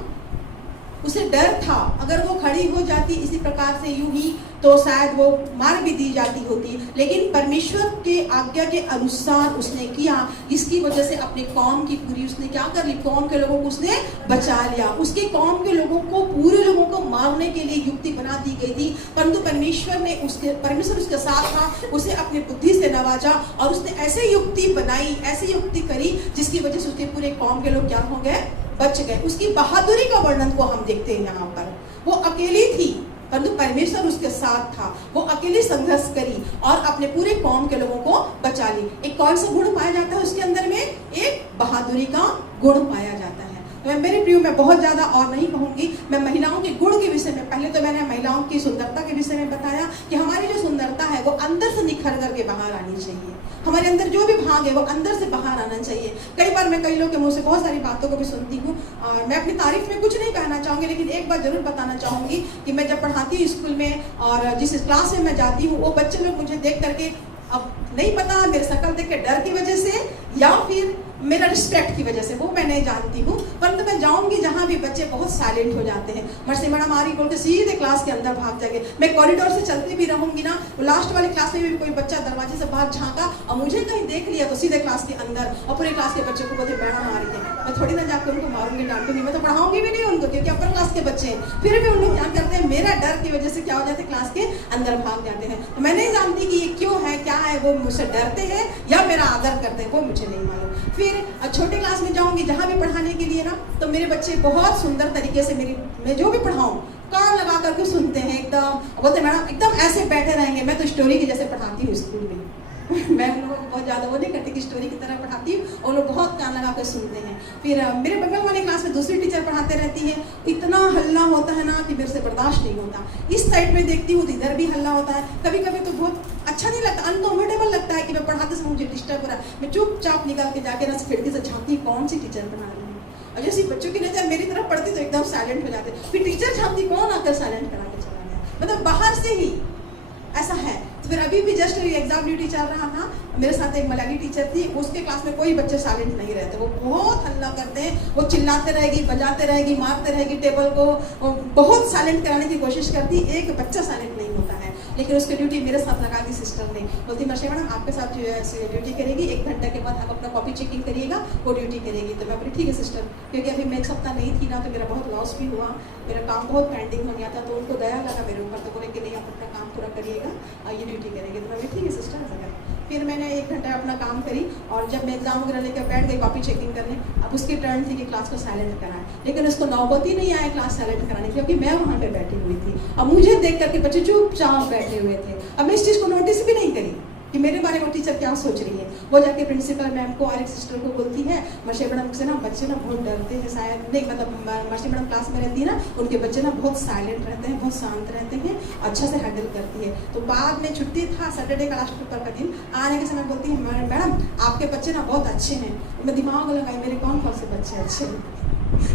उसे डर था, अगर वो खड़ी हो जाती इसी प्रकार से यूं ही तो शायद वो मार भी दी जाती होती, लेकिन परमेश्वर के आज्ञा के अनुसार उसने किया। इसकी वजह से अपने कौम की पूरी उसने क्या कर ली, कौम के लोगों को उसने बचा लिया। उसके कौम के लोगों को, पूरे लोगों को मारने के लिए युक्ति बना दी गई थी, परंतु परमेश्वर उसके साथ था, उसे अपनी बुद्धि से नवाजा और उसने ऐसे युक्ति बनाई, ऐसी युक्ति करी जिसकी वजह से उसके पूरे कौम के लोग क्या हो गए, बच गए। उसकी बहादुरी का वर्णन को हम देखते हैं यहाँ पर। वो अकेली थी परंतु परमेश्वर उसके साथ था। वो अकेली संघर्ष करी और अपने पूरे कौम के लोगों को बचा ली। एक कौन सा गुण पाया जाता है उसके अंदर में? एक बहादुरी का गुण पाया जाता है। मेरे प्रियो, मैं बहुत ज्यादा और नहीं कहूंगी। मैं महिलाओं के गुण के विषय में, पहले तो मैंने महिलाओं की सुंदरता के विषय में बताया कि हमारी जो सुंदरता है वो अंदर से निखर करके बाहर आनी चाहिए। हमारे अंदर जो भी भाग है वो अंदर से बाहर आना चाहिए। कई बार मैं कई लोगों के मुंह से बहुत सारी बातों को भी सुनती हूँ। मैं अपनी तारीफ में कुछ नहीं कहना चाहूंगी, लेकिन एक बात जरूर बताना चाहूंगी कि मैं जब पढ़ाती हूँ स्कूल में और जिस क्लास में मैं जाती हूँ, वो बच्चे लोग मुझे देख करके, अब नहीं पता मेरे शक्ल देख के डर की वजह से या फिर मेरा रिस्पेक्ट की वजह से, वो मैं नहीं जानती हूँ, परंतु मैं जाऊंगी जहाँ भी बच्चे बहुत साइलेंट हो जाते हैं, मर्सी मैडम आ रही बोल के सीधे क्लास के अंदर भाग जाएंगे। मैं कॉरिडोर से चलती भी रहूंगी ना, लास्ट वाली क्लास में भी कोई बच्चा दरवाजे से बाहर झांका और मुझे कहीं देख लिया तो सीधे क्लास के अंदर, और पूरे क्लास के बच्चे को बोलते मैडम आ रही है। मैं थोड़ी ना जाकर उनको मारूंगी, डांटूंगी, मैं तो पढ़ाऊंगी भी नहीं उनको, क्योंकि अपर क्लास के बच्चे हैं। फिर भी उन लोग क्या करते हैं, मेरा डर की वजह से क्या हो जाते हैं, क्लास के अंदर भाग जाते हैं। तो मैं नहीं जानती कि ये क्यों है, क्या है, वो मुझसे डरते हैं या मेरा आदर करते हैं, वो मुझे नहीं मालूम। फिर छोटे क्लास में जाऊंगी जहाँ भी पढ़ाने के लिए ना, तो मेरे बच्चे बहुत सुंदर तरीके से मैं जो भी पढ़ाऊं कान लगा करके सुनते हैं, एकदम बोलते मैडम एकदम ऐसे बैठे रहेंगे। मैं तो स्टोरी की जैसे पढ़ाती हूँ स्कूल में मैं उन लोगों को बहुत ज़्यादा वो नहीं करती कि स्टोरी की तरह पढ़ाती हूँ, और लोग बहुत कान लगा कर सुनते हैं। फिर मेरे बगल वाले क्लास में दूसरी टीचर पढ़ाते रहती है, इतना हल्ला होता है ना कि मेरे से बर्दाश्त नहीं होता। इस साइड में देखती हूँ तो इधर भी हल्ला होता है, कभी कभी तो बहुत अच्छा नहीं लगता, अनकम्फर्टेबल लगता है कि मैं पढ़ाते समय मुझे डिस्टर्ब हो रहा है। मैं चुपचाप निकल के जाके ना खिड़की से झांकती कौन सी टीचर पढ़ा रही है, और जैसे बच्चों की नजर मेरी तरफ पड़ती तो एकदम साइलेंट हो जाते। फिर टीचर झांकती कौन आकर साइलेंट करा के चला गया, मतलब बाहर से ही ऐसा है। तो फिर अभी भी जस्ट एग्जाम ड्यूटी चल रहा था, मेरे साथ एक मलयाली टीचर थी, उसके क्लास में कोई बच्चे साइलेंट नहीं रहते, वो बहुत हल्ला करते हैं, वो चिल्लाते रहेगी, बजाते रहेगी, मारते रहेगी टेबल को, बहुत साइलेंट कराने की कोशिश करती, एक बच्चा साइलेंट नहीं होता है। लेकिन उसकी ड्यूटी मेरे साथ लगा दी सिस्टर ने, बोलती मर्सी मैडम आपके साथ जो है ड्यूटी करेगी, 1 घंटे के बाद आप अपना कॉपी चेकिंग करिएगा, वो ड्यूटी करेगी। तो मैं बोली ठीक है सिस्टर, क्योंकि अभी मैं 1 सप्ताह नहीं थी ना, तो मेरा बहुत लॉस भी हुआ, मेरा काम बहुत पेंडिंग हो गया था, तो उनको दया लगा मेरे ऊपर, तो बोले कि नहीं आप अपना काम पूरा करिएगा और ये ड्यूटी करेंगे। तो मैं बोली ठीक है सिस्टर ऐसा करें। फिर मैंने 1 घंटा अपना काम करी, और जब मैं एग्जाम वगैरह लेकर बैठ गई कॉपी चेकिंग करने, अब उसकी टर्न थी कि क्लास को साइलेंट कराएं, लेकिन उसको नौबत ही नहीं आया क्लास साइलेंट कराने की, क्योंकि मैं वहाँ पे बैठी हुई थी। अब मुझे देख करके बच्चे चुपचाप बैठे हुए थे। अब मैं इस चीज़ को नोटिस भी नहीं करी कि मेरे बारे में टीचर क्या सोच रही है। वो जाके प्रिंसिपल मैम को और एक सिस्टर को बोलती है मर्सी मैडम से ना बच्चे ना बहुत डरते हैं, शायद नहीं मतलब मर्सी मैडम क्लास में रहती है ना, उनके बच्चे ना बहुत साइलेंट रहते हैं, बहुत शांत रहते हैं, अच्छा से हैंडल करती है। तो बाद में छुट्टी था, सैटरडे का लास्ट पेपर का दिन, आने के समय बोलती है मैडम आपके बच्चे ना बहुत अच्छे हैं। मैं दिमाग लगाई मेरे कौन कौन से बच्चे अच्छे हैं,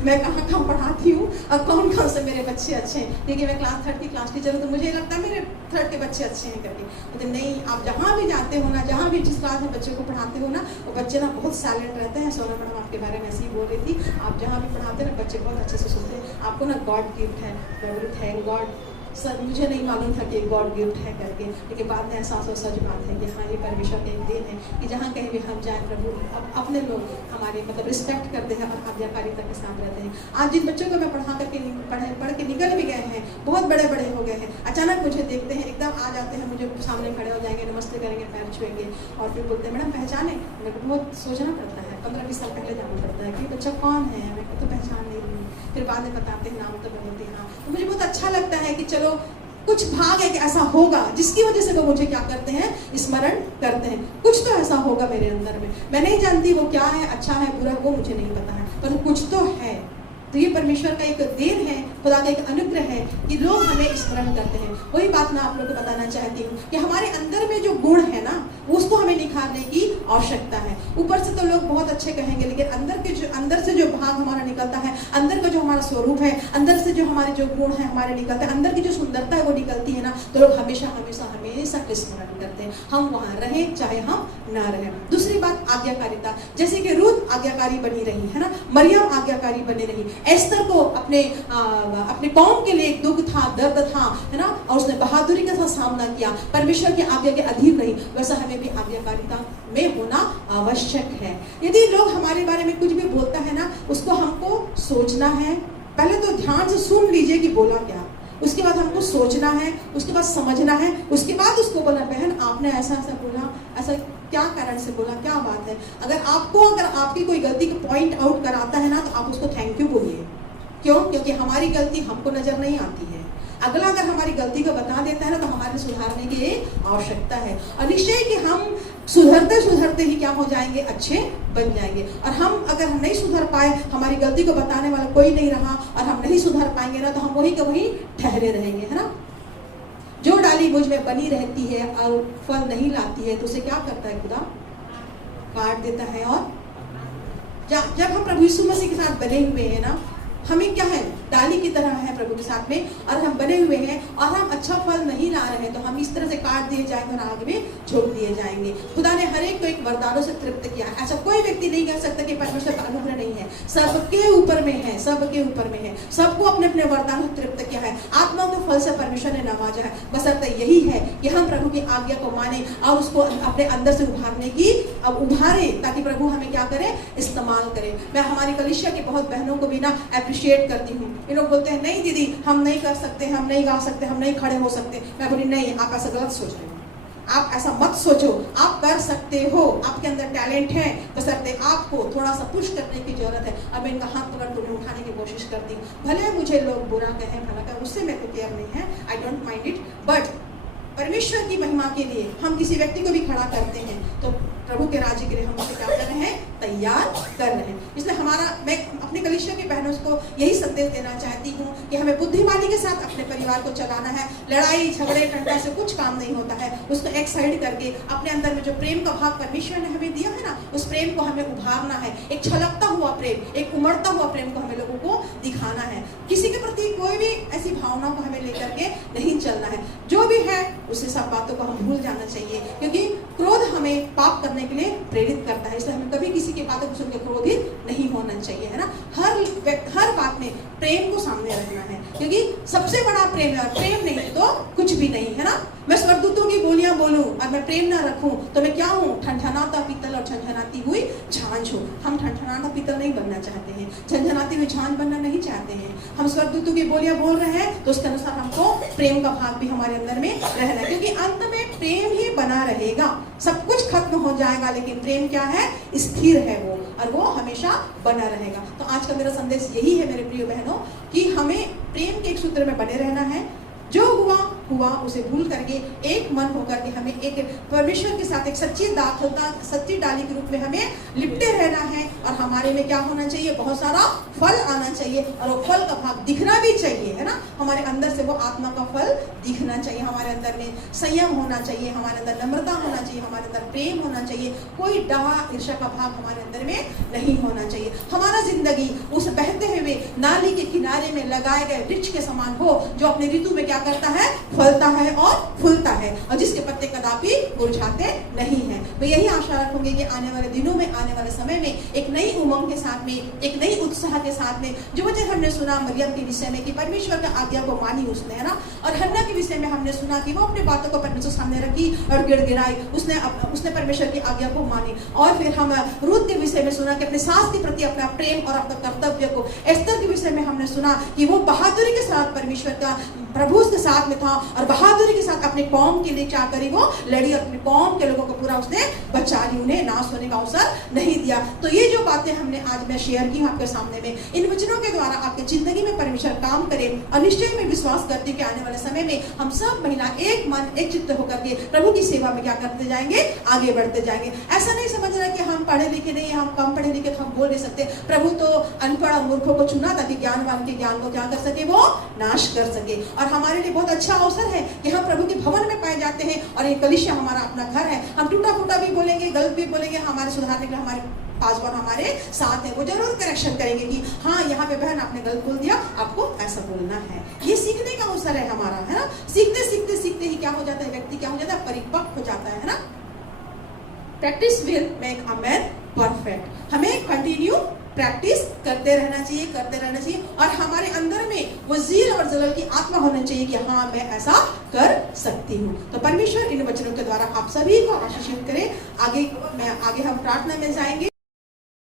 मैं कहाँ कहाँ पढ़ाती हूँ और कौन कौन से मेरे बच्चे अच्छे हैं, क्योंकि मैं क्लास 3 की क्लास टीचर हूँ, तो मुझे लगता है मेरे 3 के बच्चे अच्छे हैं करके। तो नहीं, आप जहाँ भी जाते हो ना, जहाँ भी जिस क्लास में बच्चे को पढ़ाते हो ना, वो बच्चे ना बहुत साइलेंट रहते हैं। सोना मैडम आपके बारे में ऐसे ही बोल रही थी, आप जहाँ भी पढ़ाते हैं ना बच्चे बहुत अच्छे से सुनते हैं, आपको ना गॉड गिफ्ट है। मैं बोली थैंक गॉड सर, मुझे नहीं मालूम था कि गॉड गिफ्ट है करके, लेकिन बाद में एहसास हो सच बात है कि हाँ ये परमेश्वर का एक दिन है कि जहाँ कहीं भी हम जाए प्रभु अपने लोग हमारे मतलब रिस्पेक्ट करते हैं और आज्ञाकारिता के साथ रहते हैं। आज जिन बच्चों को मैं पढ़ा करके पढ़ के निकल भी गए हैं, बहुत बड़े बड़े हो गए हैं, अचानक मुझे देखते हैं, एकदम आ जाते हैं, मुझे सामने खड़े हो जाएंगे, नमस्ते करेंगे, पैर छुएंगे और फिर बोलते हैं मैडम पहचाने। मेरे को बहुत सोचना पड़ता है, 15-20 साल पहले जाना पड़ता है कि बच्चा कौन है, मेरे को तो पहचान नहीं रही। फिर बाद में बताते हैं नाम, तो बोलते हैं हाँ। तो मुझे बहुत अच्छा लगता है कि चलो कुछ भाग है कि ऐसा होगा जिसकी वजह से वो मुझे क्या करते हैं, स्मरण करते हैं। कुछ तो ऐसा होगा मेरे अंदर में, मैं नहीं जानती वो क्या है, अच्छा है बुरा, वो मुझे नहीं पता है, पर कुछ तो है। तो ये परमेश्वर का एक देन है, खुदा का एक अनुग्रह है कि लोग हमें स्मरण करते हैं। वही बात मैं आप लोगों को बताना चाहती हूँ कि हमारे अंदर में जो गुण है ना, उसको हमें निखारने की आवश्यकता है। ऊपर से तो लोग बहुत अच्छे कहेंगे, लेकिन अंदर से जो भाग हमारा निकलता है, अंदर का जो हमारा स्वरूप है, अंदर से जो हमारे जो गुण है हमारे निकलते हैं, अंदर की जो सुंदरता है वो निकलती है ना, तो लोग हमेशा हमेशा हमेशा के स्मरण करते हैं, हम वहां रहें चाहे हम ना रहें। दूसरी बात आज्ञाकारिता, जैसे कि रूथ आज्ञाकारी बनी रही है ना, मरियम आज्ञाकारी बनी रही, एस्तर को अपने कौम के लिए एक दुख था, दर्द था, है ना, और उसने बहादुरी के साथ सामना किया, परमेश्वर की आज्ञा के अधीन रही। वैसा हमें भी आज्ञाकारिता में होना आवश्यक है। यदि लोग हमारे बारे में कुछ भी बोलता है ना, उसको हमको सोचना है, पहले तो ध्यान से सुन लीजिए कि बोला क्या, उसके बाद हमको सोचना है, उसके बाद समझना है, उसके बाद उसको बोला बहन आपने ऐसा ऐसा बोला, ऐसा क्या कारण से बोला, क्या बात है। अगर आपकी कोई गलती को पॉइंट आउट कराता है ना, तो आप उसको थैंक यू बोलिए। क्यों? क्योंकि हमारी गलती हमको नजर नहीं आती है, अगला अगर हमारी गलती को बता देता है ना, तो हमारे सुधारने की आवश्यकता है। और निश्चय कि हम सुधरते सुधरते ही क्या हो जाएंगे, अच्छे बन जाएंगे। और हम अगर नहीं सुधर पाए, हमारी गलती को बताने वाला कोई नहीं रहा और हम नहीं सुधर पाएंगे ना, तो हम वही के वही ठहरे रहेंगे, है ना। जो डाली मुझ में बनी रहती है और फल नहीं लाती है, तो उसे क्या करता है खुदा? काट देता है। और जब हम प्रभु यीशु मसीह के साथ बने हुए हैं ना, हमें क्या है, डाली की तरह है प्रभु के साथ में, और हम बने हुए हैं और हम अच्छा फल नहीं ला रहे हैं, तो हम इस तरह से काट दिए जाएंगे और आग में झोंक दिए जाएंगे। खुदा ने हर एक को एक वरदानों से तृप्त किया। ऐसा कोई व्यक्ति नहीं कह सकता कि परमेश्वर का अनुग्रह नहीं है, सबके ऊपर में है, सबके ऊपर में है, सबको अपने अपने वरदानों से तृप्त किया है, आत्माओं के फल से परमेश्वर ने नवाजा है। बशर्ते यही है कि हम प्रभु की आज्ञा को माने और उसको अपने अंदर से उभारने की उभारे, ताकि प्रभु हमें क्या करे, इस्तेमाल करे। मैं हमारी कलीसिया की बहुत बहनों को भी ना अप्रिशिएट करती हूँ। ये लोग बोलते हैं नहीं दीदी हम नहीं कर सकते, हम नहीं गा सकते, हम नहीं खड़े हो सकते। मैं बोली नहीं, आप ऐसा गलत सोच रहे हो, आप ऐसा मत सोचो, आप कर सकते हो, आपके अंदर टैलेंट है, बशर्ते आपको थोड़ा सा पुश करने की जरूरत है। अब मैं इनका हाथ पकड़ कर उठाने की कोशिश करती हूँ, भले मुझे लोग बुरा कहें भला कहें, उससे मैं तो केयर नहीं है, I don't mind it, but परमेश्वर की महिमा के लिए हम किसी व्यक्ति को भी खड़ा करते हैं तो प्रभु के राज्य के लिए हम उसे क्या कर रहे हैं, तैयार कर रहे हैं। इसलिए मैं अपने कलीसिया की बहनों को यही संदेश देना चाहती हूँ कि हमें बुद्धिमानी के साथ अपने परिवार को चलाना है। लड़ाई झगड़े टंटा से कुछ काम नहीं होता है, उसको एक साइड करके अपने अंदर में जो प्रेम का भाव परमेश्वर ने हमें दिया है ना, उस प्रेम को हमें उभारना है। एक छलकता हुआ प्रेम, एक उमड़ता हुआ प्रेम को हमें लोगों को दिखाना है। किसी के प्रति कोई भी ऐसी भावनाओं को हमें लेकर के नहीं चलना है। जो भी है उससे सब बातों को हम भूल जाना चाहिए, क्योंकि क्रोध हमें पाप करने के लिए प्रेरित करता है। इसलिए हमें कभी किसी की बातों को सुनकर क्रोधित नहीं होना चाहिए, है ना। हर बात में प्रेम को सामने रखना है, क्योंकि सबसे बड़ा प्रेम है, और प्रेम नहीं तो कुछ भी नहीं, है ना। मैं स्वर्गदूतों की बोलियां बोलूं और मैं प्रेम ना रखूं तो मैं क्या हूँ, ठनठनाता पीतल और झनझनाती हुई झांझ हूँ। हम ठनठनाता पीतल नहीं बनना चाहते हैं, झनझनाती हुई झांझ बनना नहीं चाहते हैं। हम स्वर्गदूतों की बोलियां बोल रहे हैं तो उसके अनुसार हमको प्रेम का भाग भी हमारे अंदर में रहना है, क्योंकि अंत में प्रेम ही बना रहेगा। सब कुछ खत्म हो जाएगा लेकिन प्रेम क्या है, स्थिर है वो, और वो हमेशा बना रहेगा। तो आज का मेरा संदेश यही है मेरे प्रिय बहनों, कि हमें प्रेम के एक सूत्र में बने रहना है। जो हुआ हुआ उसे भूल करके एक मन होकर के हमें एक परमेश्वर के साथ एक सच्ची डाली के रूप में हमें लिपटे रहना है। और हमारे में क्या होना चाहिए, बहुत सारा फल आना चाहिए, और वो फल का भाग दिखना भी चाहिए, है ना। हमारे अंदर से वो आत्मा का फल दिखना चाहिए। हमारे अंदर में संयम होना चाहिए, हमारे अंदर नम्रता होना चाहिए, हमारे अंदर प्रेम होना चाहिए, कोई डहा ईर्ष्या का भाग हमारे अंदर में नहीं होना चाहिए। हमारा जिंदगी उस बहते हुए नाली के किनारे में लगाए गए वृक्ष के समान हो, जो अपने ऋतु में क्या करता है, फलता है और फूलता है, और जिसके पत्ते कदापि मुरझाते नहीं हैं। मैं यही आशा रखूंगी कि आने वाले दिनों में, आने वाले समय में एक नई उमंग के साथ में, एक नई उत्साह के साथ में, जो वजह हमने सुना मरियम के विषय में कि परमेश्वर का आज्ञा को मानी उसने, है ना। और हन्ना के विषय में हमने सुना कि वो अपनी बातों को परमेश्वर सामने रखी और गिड़गिड़ाई, उसने परमेश्वर की आज्ञा को मानी। और फिर हम रूत के विषय में सुना कि अपने सास के प्रति अपना प्रेम और अपना कर्तव्य को। एस्तर के विषय में हमने सुना कि वो बहादुरी के साथ परमेश्वर का प्रभु उसके साथ में था और बहादुरी के साथ अपने कौम के लिए क्या करी, वो लड़ी, अपने कौम के लोगों को पूरा उसने बचा ली, उन्हें नाश होने का अवसर नहीं दिया। तो ये जो बातें हमने आज मैं शेयर की आपके सामने में, इन वचनों के द्वारा आपकी जिंदगी में परमेश्वर काम करे। और निश्चय में विश्वास करती कि आने वाले समय में हम सब महिला एक मन एक चित्त होकर के प्रभु की सेवा में क्या करते जाएंगे, आगे बढ़ते जाएंगे। ऐसा नहीं समझना कि हम पढ़े लिखे नहीं, हम कम पढ़े लिखे हम बोल नहीं सकते। प्रभु तो अनपढ़ और मूर्खों को चुना ताकि ज्ञानवान के ज्ञान को क्या कर सके, वो नाश कर सके। और हमारे लिए बहुत अच्छा अवसर है कि हम प्रभु के भवन में पाए जाते हैं, और ये कलीसिया हमारा अपना घर है। हम टूटा फूटा भी बोलेंगे, गलत भी बोलेंगे, हमारे सुधारने के लिए हमारे पासवान हमारे साथ है, वो जरूर करेक्शन करेंगे कि हाँ यहाँ पे बहन आपने गलत बोल दिया, आपको ऐसा बोलना है। ये सीखने का अवसर है हमारा, है ना। सीखते सीखते सीखते ही क्या हो जाता है, व्यक्ति क्या हो जाता है, परिपक्व हो जाता है ना। Practice will make a man perfect. हमें कंटिन्यू प्रैक्टिस करते रहना चाहिए और हमारे अंदर में वो ज़ील और जलल की आत्मा होना चाहिए कि हाँ मैं ऐसा कर सकती हूँ। तो परमेश्वर इन वचनों के द्वारा आप सभी को आशीषित करे। आगे हम प्रार्थना में जाएंगे।